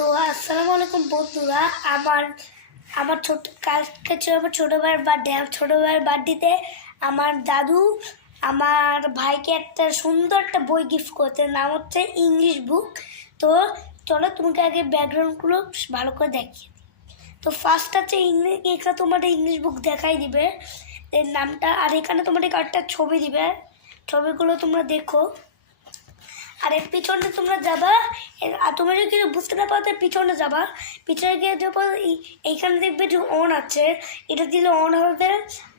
তো আসসালামু আলাইকুম বন্ধুরা। আমার আমার কালকে ছিল আমার ছোটো ভাইয়ের বার্থডে। ছোটো ভাইয়ের বার্থডেতে আমার দাদু আমার ভাইকে একটা সুন্দর একটা বই গিফট করতে, নাম হচ্ছে ইংলিশ বুক। তো চলো তোমাকে আগে ব্যাকগ্রাউন্ডগুলো ভালো করে দেখিয়ে দিই। তো ফার্স্ট আছে ইংলিশ, এখানে তোমার ইংলিশ বুক দেখাই দিবে এর নামটা, আর এখানে তোমার একটা ছবি দিবে, ছবিগুলো তোমরা দেখো। আর এর পিছনে তোমরা যাবা, আর তোমরা যদি কিছু বুঝতে না পারো পিছনে যাবা, পিছনে গিয়ে যখন এইখানে দেখবে যে অন আছে, এটা দিলে অন হবে।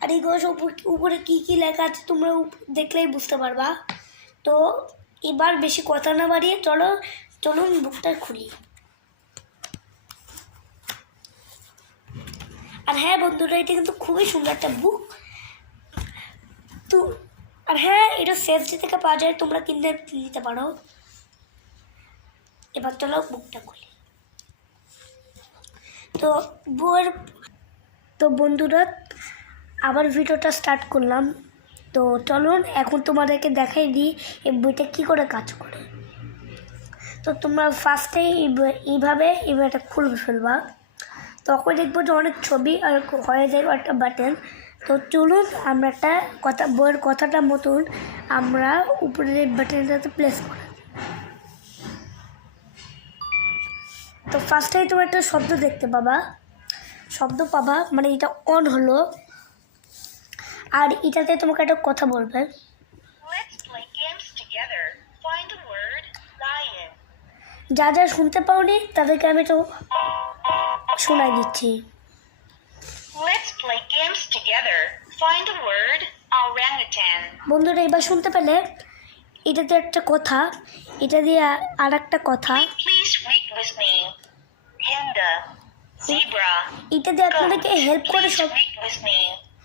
আর এইগুলো সব উপরে কী কী লেখা আছে তোমরা দেখলেই বুঝতে পারবা। তো এবার বেশি কথা না বাড়িয়ে চলুন বুকটা খুলি। আর হ্যাঁ বন্ধুরা, এটা কিন্তু খুবই সুন্দর একটা বুক। তো আর হ্যাঁ, এটা সেফটি থেকে পাওয়া যায়, তোমরা কিনতে নিতে পারো। এবার চলো বুকটা খুলি। তো বন্ধুরা, আবার ভিডিওটা স্টার্ট করলাম। তো চলুন এখন তোমাদেরকে দেখাই দিই এই বইটা কী করে কাজ করে। তো তোমরা ফার্স্টেই এইভাবে এটা খুলে ফেলবা, তখন দেখবো যে অনেক ছবি আর হয়ে যাবে একটা বাটন। তো চলুন আমরা একটা বইয়ের কথাটা মতন আমরা উপরের বাটনটাতে প্লেস করি। তো ফার্স্টেই তোমার একটা শব্দ দেখতে পাবা, মানে এটা অন হলো। আর এটাতে তোমাকে একটা কথা বলবে, যা যা শুনতে পাওনি তাদেরকে আমি তো শোনাই দিচ্ছি। বন্ধুরা এবার শুনতে পেলে, এটাতে একটা কথা, এটা দিয়ে আর একটা কথা, এটা দিয়ে আপনাদেরকে হেল্প করে সব।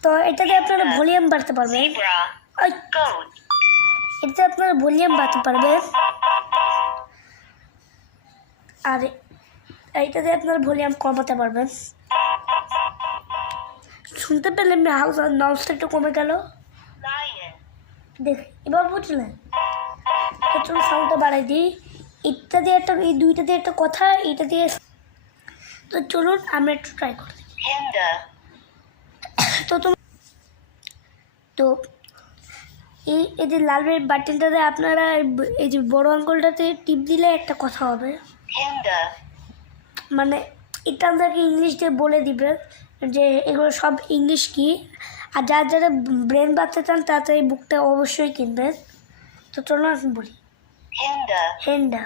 তো এটা দিয়ে আপনারা ভলিউম বাড়তে পারবেন, এটাতে আপনারা ভলিউম বাড়তে পারবেন। আর এইটা দিয়ে আপনারা ভলিউম কমাতে পারবেন। শুনতে পেলে নয়েজটা একটু কমে গেল, দেখ এবার বুঝলেন। চলুন সাউন্ডটা বাড়াই দিই, এটা দিয়ে একটা, এই দুইটা দিয়ে একটা কথা, এটা দিয়ে। তো চলুন আমরা একটু ট্রাই করি। তো এই যে লাল বাটনটাতে আপনারা এই যে বড় আঙ্গুলটাতে টিপ দিলে একটা কথা হবে, মানে এটা আপনাকে ইংলিশ দিয়ে বলে দিবে যে এগুলো সব ইংলিশ কি। আর যারা ব্রেন বাড়তে চান তাতে এই বুকটা অবশ্যই কিনবেন। তো চলুন এখন বলি। হেন্ডা,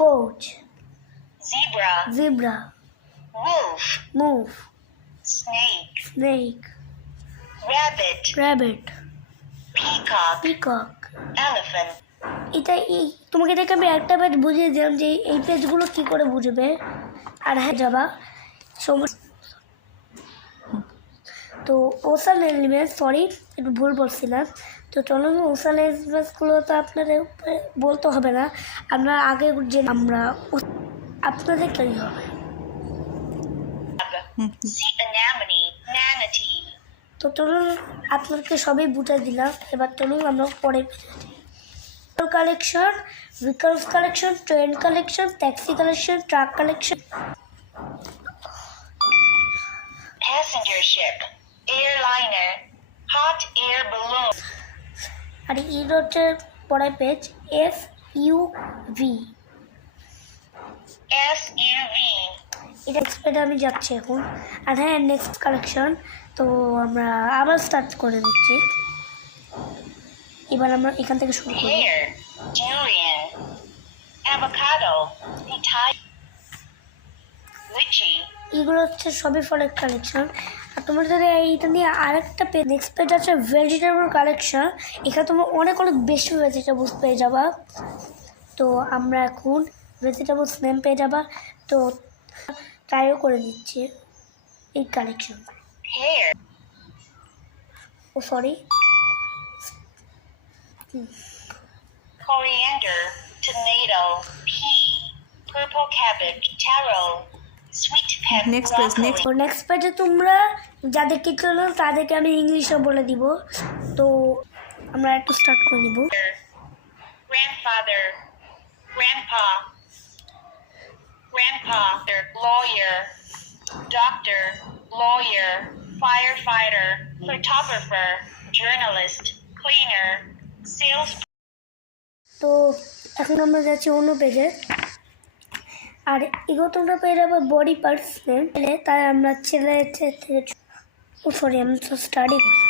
coach, zebra, move, snake, rabbit, peacock, এটা তোমাকে দেখে আমি একটা পেজ বুঝিয়ে দিলাম যে এই পেজগুলো কী করে বুঝবে। আর হ্যাঁ যাবা তো ওশান এলিমেন্টস, সরি একটু ভুল বলছিলাম। তো চলুন ওশান এলিমেন্টসগুলো তো আপনাদের বলতে হবে না, আমরা আগে যে আমরা আপনাদের তৈরি হবে। তো চলুন আপনাদেরকে সবই বুঝে দিলাম, এবার চলুন আমরা পরে collection, vehicles collection, train collection, taxi collection, truck collection, passenger ship, airliner, hot air balloon. আর এই হচ্ছে পরের পেজ SUV। এটা এক্সপেক্ট আমি যাচ্ছি এখন। আর হ্যাঁ নেক্সট কালেকশন, তো আমরা আবার স্টার্ট করে দিচ্ছি। এবার আমরা এখান থেকে শুরু করি। Durian, avocado, lychee. এগুলো হচ্ছে সবই ফলের কালেকশন। আর তোমরা যদি এইটা নিয়ে আরেকটা পেজ, নেক্সট পেজ আছে ভেজিটেবল কালেকশন। এখানে তোমরা অনেক বেশি ভেজিটেবলস পেয়ে যাবা। তো আমরা এখন ভেজিটেবলস নেম পেয়ে যাবা। তো ট্রাইও করে দিচ্ছি এই কালেকশন। ও sorry, coriander, tomato, pea, purple cabbage, taro, sweet pepper, next পেজে তোমরা যাদেরকে চলো তাদেরকে আমি ইংলিশে বলে দিব। তো আমরা একটু স্টার্ট করে দিব। grandfather, grandpa, grandpa, lawyer, doctor, lawyer, firefighter, photographer, journalist, cleaner, sales. তো এখন আমরা যাচ্ছি অন্য পেজে। আর এগুলো তোমরা পেয়ে যাবে বডি পার্টস তাই আমরা ছেলে থেকে সরি আমি তো স্টাডি করি।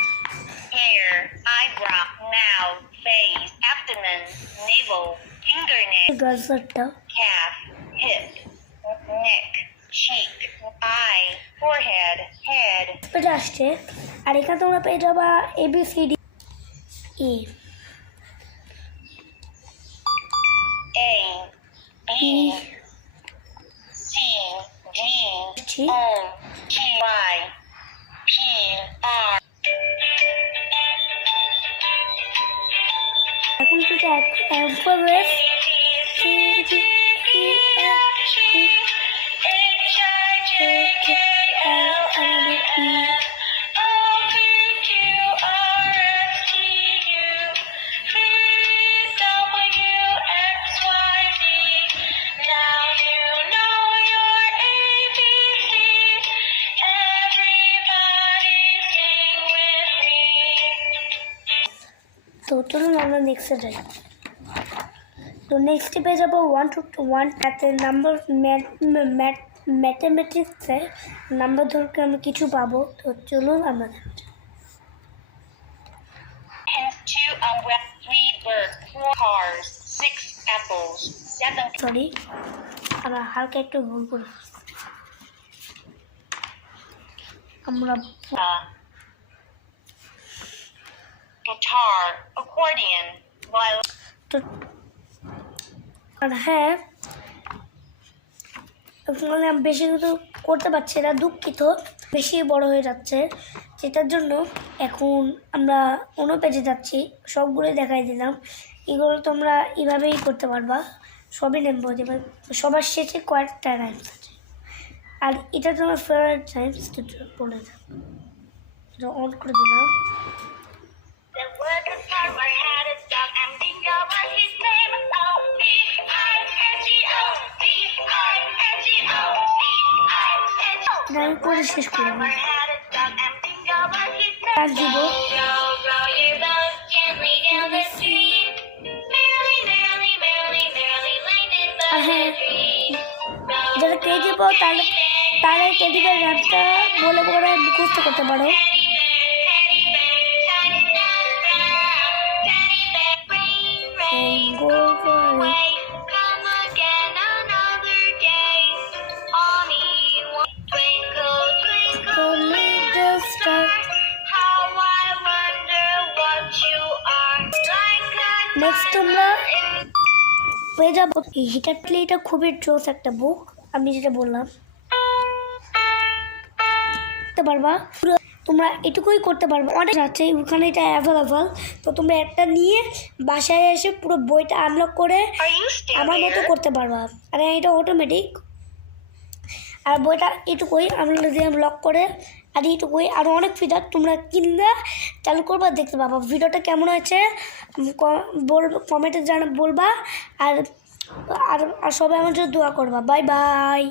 Hair, eyebrow, mouth, face, abdomen, navel, fingernail, গার্লসটা calf, hip, neck, cheek, eye, forehead, head. পেজে আসছে। আর এখানে তোমরা পেয়ে যাবা ABCD E A, B, C, D, O, T, Y, P, R. এখন থেকে অ্যালফাবেট তো চলুন আমরা নেক্সটে যাই। তো নেক্সটে পেয়ে যাবো 1 to 1 তাতে নাম্বার ম্যাথমেটিক্সে নাম্বার ধরকে আমি কিছু পাবো। তো চলুন আমরা Hence 2 umbrellas, 3 birds, 4 cars, 6 apples, 7 sorry আমরা হালকা একটু ভুল করি। আমরা guitar, accordion, violin. তো আর হ্যাঁ মানে আমি বেশি কিছু করতে পারছি না, দুঃখিত, বেশি বড় হয়ে যাচ্ছে, যেটার জন্য এখন আমরা অন্য পেজে যাচ্ছি। সবগুলোই দেখাই দিলাম। এগুলো তোমরা এইভাবেই করতে পারবা, সবই নেম বলতে পারবে। সবার শেষে কয়েকটা রাইমস আছে, আর এটা তোমার ফেভারিট রাইমস বলে দাও। এটা অন করে দিলাম। There was a farmer had a dog and Bingo was his name. O-B-I-N-G-O, B-I-N-G-O, B-I-N-G-O. আমি করে শেষ করবো। Farmer had a dog and Bingo was his name. কাজ দিব। Row, row your boat gently down the stream. Merrily, merrily, merrily, merrily, lighted by the trees. যারা কে দেবো তাহলে তারা টেডি বেয়ার রাইমসটা বলে বলে মুখস্থ করতে পারো। নেক্সট তোমরা পেয়ে যাবো হিটার প্লে। এটা খুবই জোস একটা বুক, আমি যেটা বললাম করতে পারবা। পুরো তোমরা এটুকুই করতে পারবে, অনেক আছে ওখানে, এটা অ্যাভেলেবল। তো তোমরা একটা নিয়ে বাসায় এসে পুরো বইটা আনলক করে আমার মতো করতে পারবা। আর এটা অটোমেটিক। আর বইটা এটুকুই আমরা লক করে, আর এইটুকুই। আরও অনেক ফিচার তোমরা কিনলে চালু করবা, দেখতে পাবা। ভিডিওটা কেমন হয়েছে কমেন্টে বলবা। আর আর সবাই আমার জন্য দোয়া করবা। Bye bye.